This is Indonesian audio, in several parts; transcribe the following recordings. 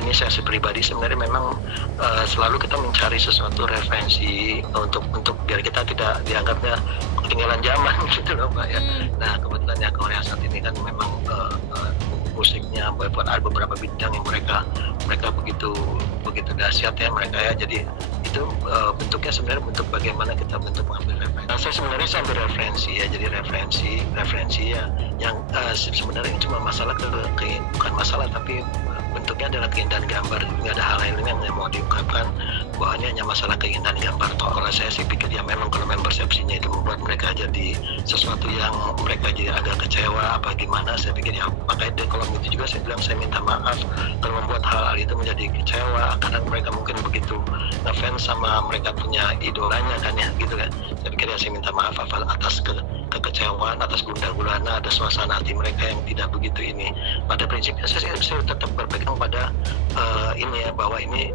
ini saya pribadi sebenarnya memang selalu kita mencari sesuatu referensi untuk biar kita tidak dianggapnya ketinggalan zaman gitu loh Mbak ya. Nah kebetulan ya Korea saat ini kan memang musiknya ada beberapa bidang yang mereka begitu dahsyat ya mereka ya. Jadi itu bentuknya sebenarnya bentuk bagaimana kita bentuk mengambil referensi. Nah, saya sebenarnya ambil referensi ya, jadi referensi ya yang sebenarnya cuma masalah bukan masalah tapi bentuknya adalah keindahan gambar, nggak ada hal lain yang mau diungkapkan bahwa ini hanya masalah keindahan gambar. Kalau saya sih pikir ya memang kalau persepsinya itu membuat mereka jadi sesuatu yang mereka jadi agak kecewa apa gimana, saya pikir ya makanya kalau itu juga saya bilang saya minta maaf kalau membuat hal-hal itu menjadi kecewa karena mereka mungkin begitu ngefans sama mereka punya idolanya kan ya gitu kan. Saya pikir ya saya minta maaf atas kekecewaan, atas gundah gulana, ada suasana hati mereka yang tidak begitu ini. Pada prinsipnya saya tetap berpegang pada ini ya bahwa ini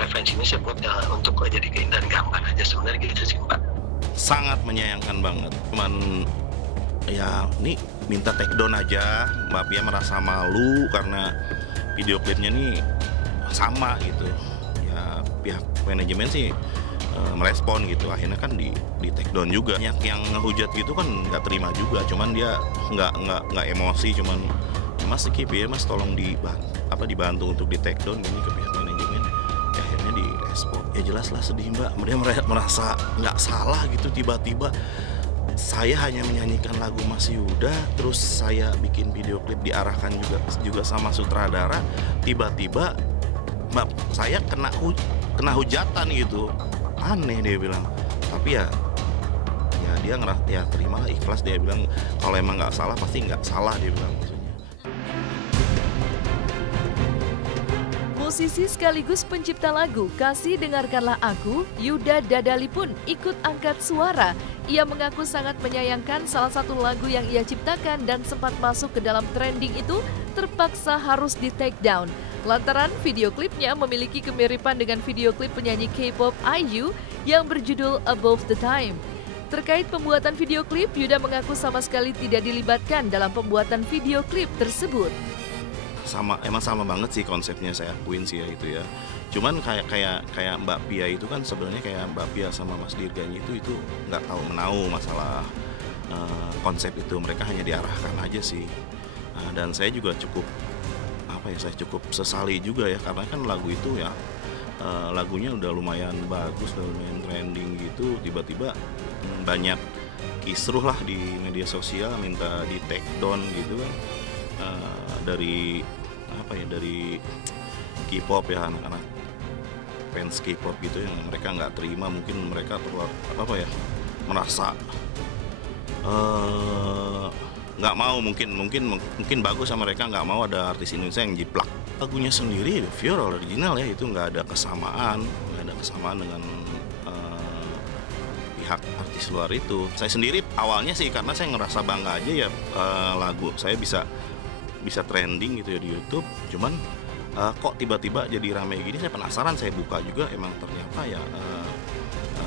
referensi ini saya buat untuk jadi keindahan gambar aja sebenarnya gitu sih Mbak. Sangat menyayangkan banget. Cuman ya ini minta take down aja. Mbak Pia merasa malu karena video klipnya nih sama gitu. Ya pihak manajemen sih merespon gitu, akhirnya kan di take down juga. Yang ngehujat gitu kan nggak terima juga, cuman dia nggak emosi, cuman Mas skip ya Mas, tolong dibantu untuk di take down gini ke pihak manajemen. Ya, akhirnya direspon. Ya jelas lah sedih Mbak, dia merasa nggak salah gitu. Tiba-tiba saya hanya menyanyikan lagu Mas Yuda, terus saya bikin video klip diarahkan juga sama sutradara. Tiba-tiba Mbak saya kena hujatan gitu. Aneh dia bilang, tapi ya dia terima ikhlas. Dia bilang kalau emang nggak salah pasti nggak salah, dia bilang maksudnya. Musisi sekaligus pencipta lagu Kasih Dengarkanlah Aku, Yuda Dadali pun ikut angkat suara. Ia mengaku sangat menyayangkan salah satu lagu yang ia ciptakan dan sempat masuk ke dalam trending itu terpaksa harus di take down. Lantaran video klipnya memiliki kemiripan dengan video klip penyanyi K-pop IU yang berjudul Above the Time. Terkait pembuatan video klip, Yuda mengaku sama sekali tidak dilibatkan dalam pembuatan video klip tersebut. Emang sama banget sih konsepnya, saya akuin sih ya itu ya. Cuman kayak Mbak Pia itu kan sebenarnya kayak Mbak Pia sama Mas Dirganya itu nggak tahu menau masalah konsep itu. Mereka hanya diarahkan aja sih. Dan saya juga saya cukup sesali juga ya, karena kan lagu itu ya lagunya udah lumayan bagus, udah lumayan trending gitu. Tiba-tiba banyak kisruh lah di media sosial minta di take down gitu kan. Dari K-pop ya, anak-anak fans K-pop gitu yang mereka nggak terima, mungkin mereka merasa nggak mau, mungkin bagus sama mereka, nggak mau ada artis Indonesia yang jiplak. Lagunya sendiri pure original ya, itu nggak ada kesamaan dengan pihak artis luar itu. Saya sendiri awalnya sih karena saya ngerasa bangga aja ya, lagu saya bisa trending gitu ya di YouTube. Cuman kok tiba-tiba jadi rame gini, saya penasaran, saya buka juga, emang ternyata ya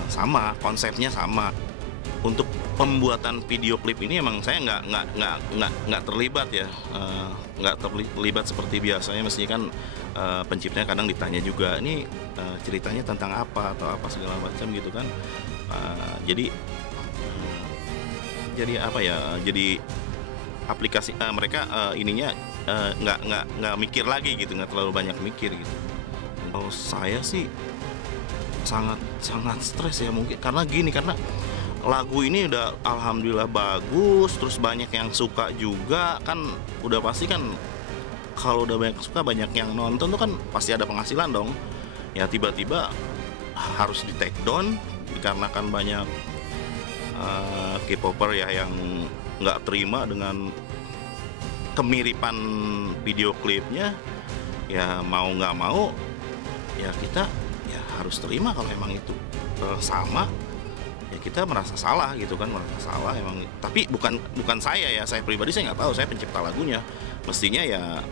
sama, konsepnya sama. Untuk pembuatan video klip ini emang saya nggak terlibat ya, nggak terlibat seperti biasanya. Mestinya kan penciptanya kadang ditanya juga, ini ceritanya tentang apa atau apa segala macam gitu kan. Jadi aplikasi mereka ininya nggak mikir lagi gitu, nggak terlalu banyak mikir gitu. Kalau saya sih sangat stres ya, mungkin karena lagu ini udah alhamdulillah bagus, terus banyak yang suka juga kan. Udah pasti kan kalau udah banyak suka, banyak yang nonton tuh kan pasti ada penghasilan dong ya. Tiba-tiba harus di take down dikarenakan banyak K-popper ya yang nggak terima dengan kemiripan video klipnya. Ya mau nggak mau ya kita ya harus terima kalau emang itu sama. Ya kita merasa salah gitu kan, emang. Tapi bukan saya ya, saya pribadi saya nggak tahu, saya pencipta lagunya. Mestinya ya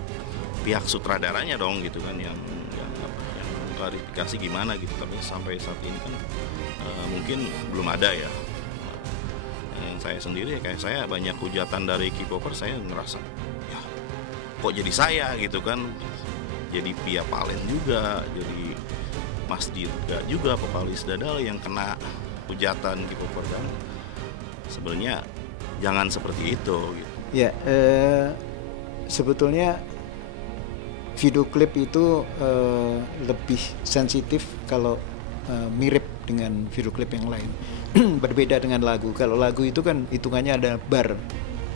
pihak sutradaranya dong gitu kan yang klarifikasi gimana gitu. Tapi sampai saat ini kan mungkin belum ada ya. Yang saya sendiri kayak saya banyak hujatan dari K-popper, saya ngerasa ya kok jadi saya gitu kan. jadi Via Valen juga, jadi Mas Dirga juga, Papa Lis Dadal yang kena hujatan K-popper kan. Sebenarnya jangan seperti itu gitu. Ya, sebetulnya video klip itu lebih sensitif kalau mirip dengan video klip yang lain. Berbeda dengan lagu. Kalau lagu itu kan hitungannya ada bar.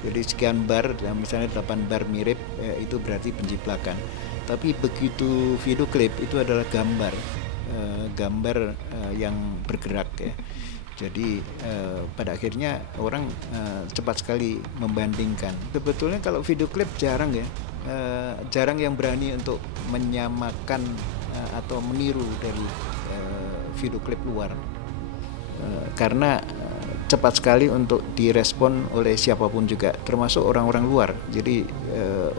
Jadi sekian bar, misalnya 8 bar mirip, itu berarti penjiplakan. Tapi begitu video klip itu adalah gambar, yang bergerak ya. Jadi pada akhirnya orang cepat sekali membandingkan. Sebetulnya kalau video klip jarang ya, jarang yang berani untuk menyamakan atau meniru dari video klip luar, karena cepat sekali untuk direspon oleh siapapun juga, termasuk orang-orang luar. Jadi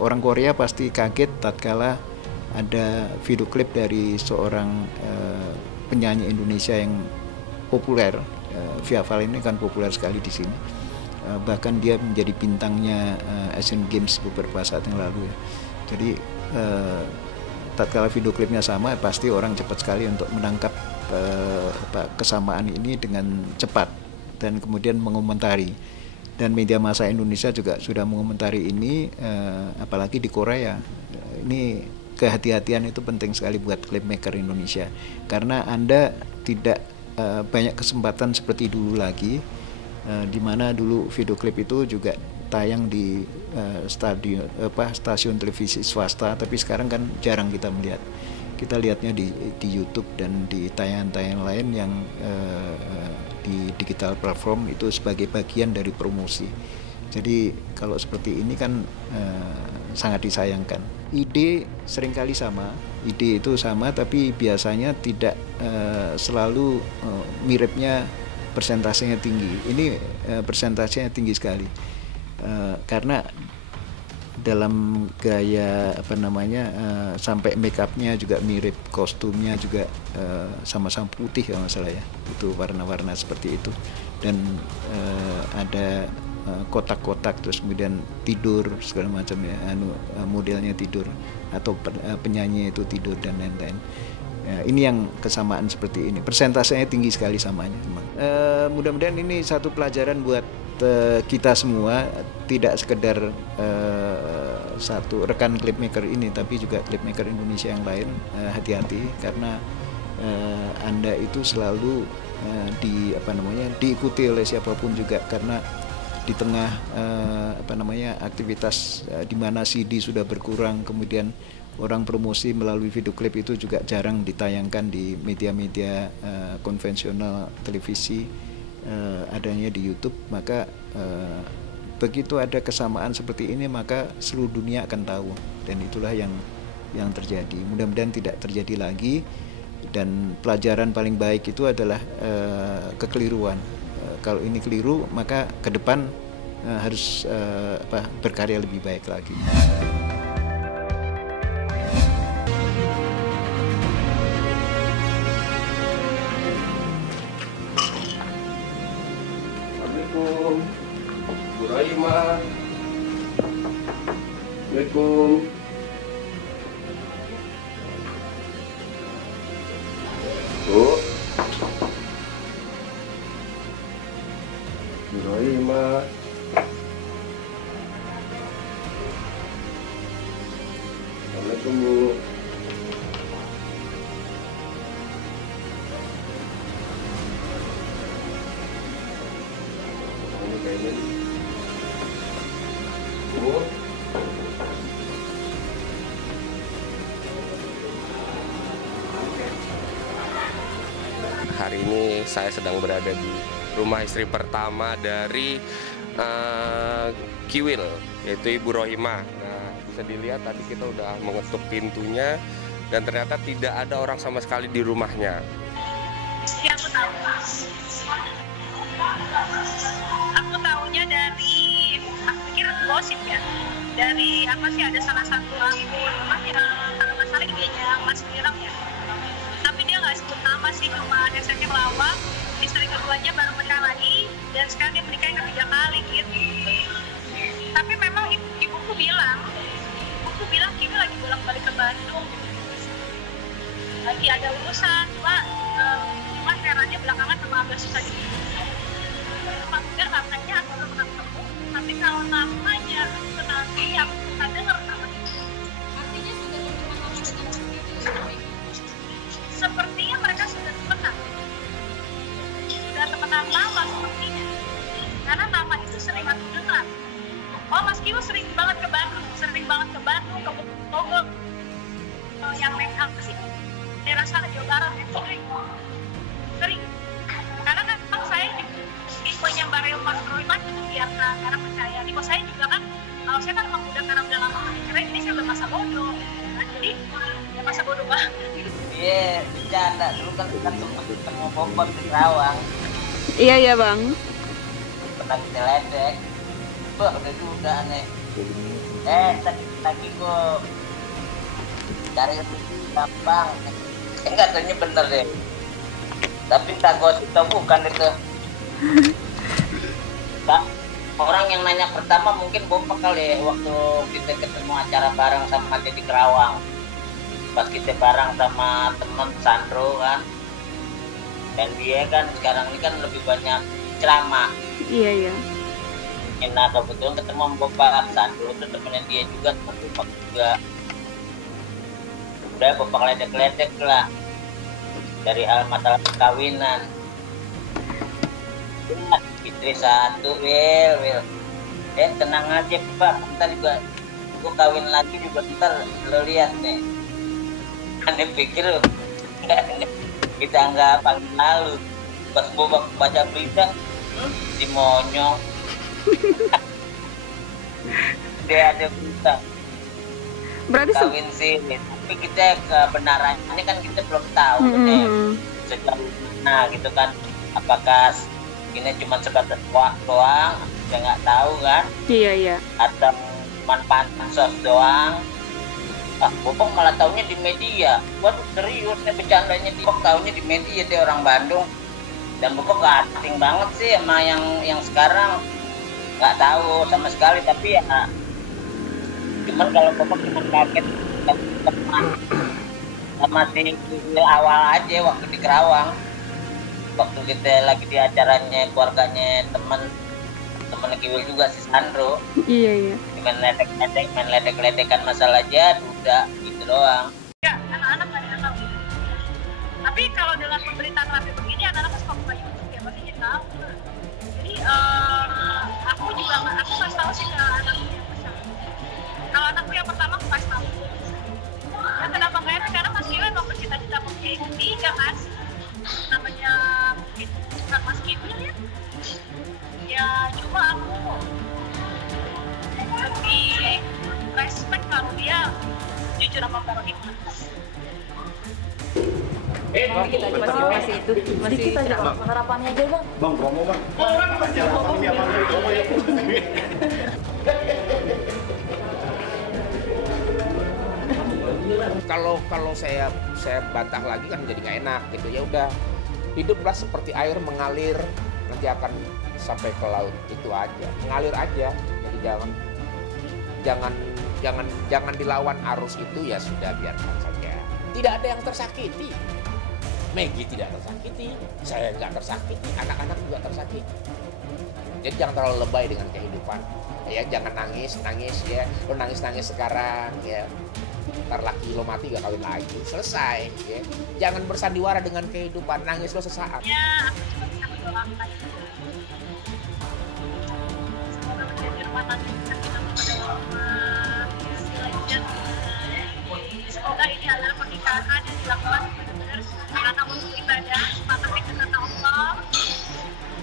orang Korea pasti kaget tatkala ada video klip dari seorang penyanyi Indonesia yang populer. Via Valen ini kan populer sekali di sini. Bahkan dia menjadi bintangnya Asian Games beberapa saat yang lalu ya. Jadi tatkala video klipnya sama, pasti orang cepat sekali untuk menangkap kesamaan ini dengan cepat dan kemudian mengomentari. Dan media massa Indonesia juga sudah mengomentari ini, apalagi di Korea. Ini kehati-hatian itu penting sekali buat clipmaker Indonesia, karena Anda tidak banyak kesempatan seperti dulu lagi, di mana dulu video klip itu juga tayang di stasiun televisi swasta, tapi sekarang kan jarang kita melihat. Kita lihatnya di YouTube dan di tayangan-tayangan lain yang di digital platform itu sebagai bagian dari promosi. Jadi kalau seperti ini kan sangat disayangkan. Ide seringkali sama, ide itu sama, tapi biasanya tidak selalu miripnya persentasenya tinggi. Ini persentasenya tinggi sekali, karena dalam gaya sampai make upnya juga mirip, kostumnya juga sama-sama putih kalau nggak salah ya, itu warna-warna seperti itu, dan ada kotak-kotak, terus kemudian tidur segala macam ya, modelnya tidur atau penyanyi itu tidur dan lain-lain. Ini yang kesamaan seperti ini, persentasenya tinggi sekali samanya. Mudah-mudahan ini satu pelajaran buat kita semua, tidak sekedar satu rekan clipmaker ini, tapi juga clipmaker Indonesia yang lain. Hati-hati, karena Anda itu selalu diikuti oleh siapapun juga, karena di tengah aktivitas di mana CD sudah berkurang, kemudian orang promosi melalui video klip itu juga jarang ditayangkan di media-media konvensional televisi, adanya di YouTube. Maka begitu ada kesamaan seperti ini, maka seluruh dunia akan tahu, dan itulah yang terjadi. Mudah-mudahan tidak terjadi lagi, dan pelajaran paling baik itu adalah kekeliruan. Kalau ini keliru, maka ke depan harus berkarya lebih baik lagi. Assalamualaikum, Bu Rahimah. Assalamualaikum. Bu Rahimah. Assalamualaikum, Bu. Ini kayaknya Bu. Hari ini saya sedang berada di rumah istri pertama dari Kiwil, yaitu Ibu Rohimah. Nah, bisa dilihat tadi kita udah mengetuk pintunya, dan ternyata tidak ada orang sama sekali di rumahnya. Iya, aku tahu. Aku tahunya dari, aku pikir gosip ya. Dari ada salah satu ibu rumah yang kalau nggak salah idenya Mas Wiram ya. Tapi dia nggak sebut nama sih, cuma dasarnya melawak. Istri keduanya baru menikah lagi, dan sekarang dia menikah yang ketiga kali gitu. Tapi memang ibuku bilang Kimi lagi bolak-balik ke Bandung. ada urusan, cuma herannya belakangan memang agak susah gitu. Pak Bugar katanya aku belum pernah ketemu, tapi kalau namanya aku kenal dia, aku pernah dengar namanya. Artinya sudah berteman lama dengan Sepertinya mereka sudah temenan. Sudah temenan lama sepertinya. Karena nama itu sering aku dengar. Oh, Mas Kiwo sering banget ke Bandung, ke Bogor, yang naik apa sih? Daerah sana Jawa Barat itu sering. Karena kan saya tipenya Mbak Reo Mas Rohimah itu biar karena percaya. Tipe saya juga kan, kalau saya kan emang udah karena udah lama cerai, ini saya udah masa bodoh. Nah, jadi ya masa bodoh banget. Iya, bercanda. Dulu kan kita sempat ketemu Bobot di Kerawang. Iya Bang. Pernah kita ledek. Wah, udah aneh. Tadi gua cari gampang. Enggak tanya bener deh. Tapi tak gosip tau bukan itu. Orang yang nanya pertama mungkin Bopak kali waktu kita ketemu acara bareng sama dia di Kerawang. Pas kita bareng sama teman Sandro kan, dan dia kan sekarang ini kan lebih banyak ceramah. Iya. Nah kebetulan ketemu sama Bapak Sandro, temennya dia juga, teman Bapak juga. Udah Bapak ledek-ledek lah dari hal masalah perkawinan. Istri satu, Wil. Tenang aja Pak, ntar juga gue kawin lagi juga, ntar lo lihat nih. Aneh pikir kita nggak paling lalu pas Bobak baca berita si monyong dia ada berita Berarti kawin sini, tapi kita kebenarannya kan kita belum tahu sejauh mana gitu kan, apakah ini cuma sebatas doang kita nggak tahu kan. Iya. Atau manfaat pansos doang. Bobok malah taunya di media. Waduh serius nih bercandanya, Bobok taunya di media dia orang Bandung. Dan Bobok gak asing banget sih sama yang sekarang. Gak tahu sama sekali, tapi ya cuman kalau Bobok cuma kaget sama si awal aja waktu di Kerawang. Waktu kita lagi di acaranya keluarganya temen Kiwil juga si Sandro. Iya. Main ledek-ledekan masalah aja, udah gitu doang. Ya, anak-anak nggak ada tahu. Tapi kalau dengan pemberitaan rapi begini, anak-anak pasti buka YouTube ya, pasti jadi tahu. Jadi aku kasih tahu sih ke anakku yang besar. Kalau anakku yang pertama aku kasih tahu. Ya kenapa nggak enak? Karena Mas Kiwil emang bercita-cita mempunyai ketiga kan. Namanya mungkin bukan Mas Kiwil ya. Ya cuma aku lebih respect kalau dia jujur sama Mbak Rohimah. masih itu sedikit aja Bang, harapannya aja Bang. Promo Bang. Acara ini apa promo ya? Kalau saya bantah lagi kan jadi nggak enak gitu. Ya udah, hiduplah seperti air mengalir, nanti akan sampai ke laut, itu aja, mengalir aja. Jadi jangan dilawan arus itu, ya sudah biarkan saja. Tidak ada yang tersakiti. Maggie tidak tersakiti, saya nggak tersakiti, anak-anak juga tersakiti. Jadi jangan terlalu lebay dengan kehidupan. Ya jangan nangis ya. Lo nangis sekarang ya. Ntar laki lo mati gak kawin lagi, selesai ya. Jangan bersandiwara dengan kehidupan, nangis lo sesaat. Ya, aku cuma bisa mendoakan. Semoga menjadi rumah tangga bisa kita semoga ini adalah pernikahan yang dilakukan benar karena untuk ibadah, mata kita kata Allah,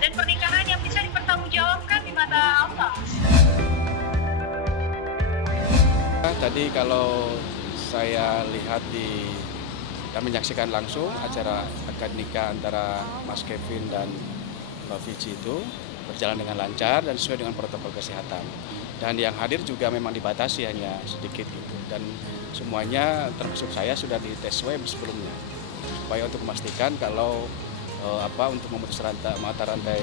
dan pernikahan yang bisa dipertanggungjawabkan di mata Allah. Tadi kalau saya lihat dan menyaksikan langsung acara akad nikah antara Mas Kevin dan Mbak Vici itu berjalan dengan lancar dan sesuai dengan protokol kesehatan. Dan yang hadir juga memang dibatasi hanya sedikit gitu. Dan semuanya termasuk saya sudah dites swab sebelumnya supaya untuk memastikan kalau untuk memutus mata rantai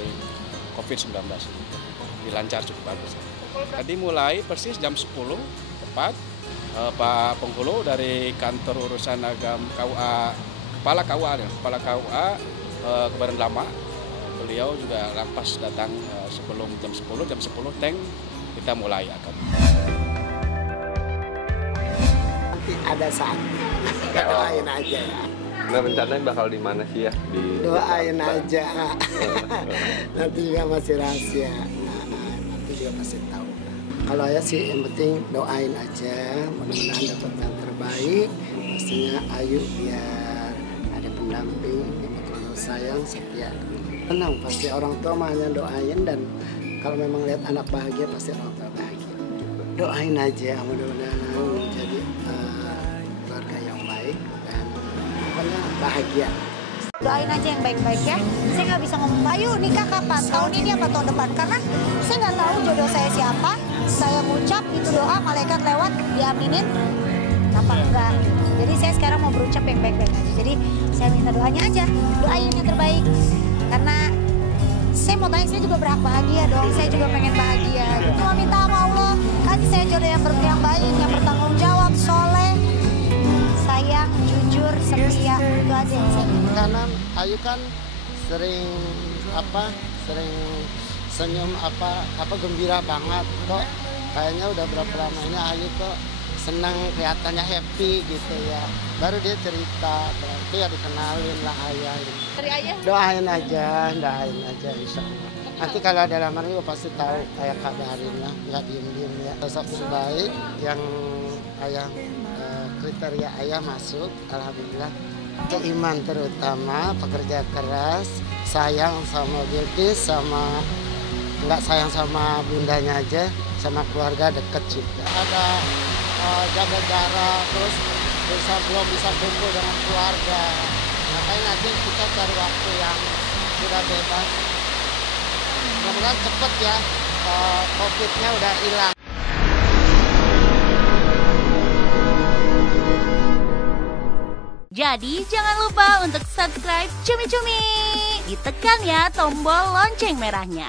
COVID-19 dilancar cukup bagus. Tadi mulai persis jam 10 tepat Pak Penghulu dari kantor urusan agama KUA kepala KUA Kebayoran Lama. Beliau juga rampas datang sebelum jam 10 tank kita mulai akan. Nanti ada saat, doain aja ya. Nah, rencananya bakal di mana sih ya? Doain aja. Nanti juga masih rahasia. Nanti juga pasti tahu. Kalau ya sih yang penting doain aja, mudah-mudahan dapat yang terbaik. Pastinya Ayu biar ada pendamping, betul sayang, setia. Tenang, pasti orang tua mah hanya doain, dan kalau memang lihat anak bahagia pasti orang tua bahagia. Doain aja, mudah-mudahan menjadi keluarga yang baik dan pokoknya bahagia. Doain aja yang baik-baik ya. Saya nggak bisa ngomong, Ayu nikah kapan? Tahun ini apa tahun depan? Karena saya nggak tahu jodoh saya siapa. Saya ngucap itu doa, malaikat lewat diaminin, apa enggak. Jadi saya sekarang mau berucap yang baik-baik aja. Jadi saya minta doanya aja, doain yang terbaik. Karena saya mau tanya, saya juga berhak bahagia dong. Saya juga pengen bahagia. Cuma minta sama Allah, kasih saya jodoh yang baik, yang bertanggung jawab, soleh, sayang, jujur, setia. Itu aja yang saya minta. Karena Ayu kan sering senyum gembira banget kok. Kayaknya udah berapa lamanya Ayu kok senang, kelihatannya happy gitu ya. Baru dia cerita, berarti ya dikenalin lah ayah. Dari ayah? Doain aja insya Allah. Nanti kalau ada lamaran juga pasti tahu, kayak kabarin lah, nggak diem-diem ya. Sosok baik yang ayah kriteria ayah masuk, alhamdulillah. Keiman terutama, pekerja keras, sayang sama Bilqis, sama nggak sayang sama bundanya aja, sama keluarga deket juga. Ada jaga jarak, terus belum bisa kumpul dengan keluarga. Makanya nanti kita cari waktu yang sudah bebas. Mudah-mudahan cepet ya, COVID-nya udah hilang. Jadi jangan lupa untuk subscribe Cumi Cumi. Ditekan ya tombol lonceng merahnya.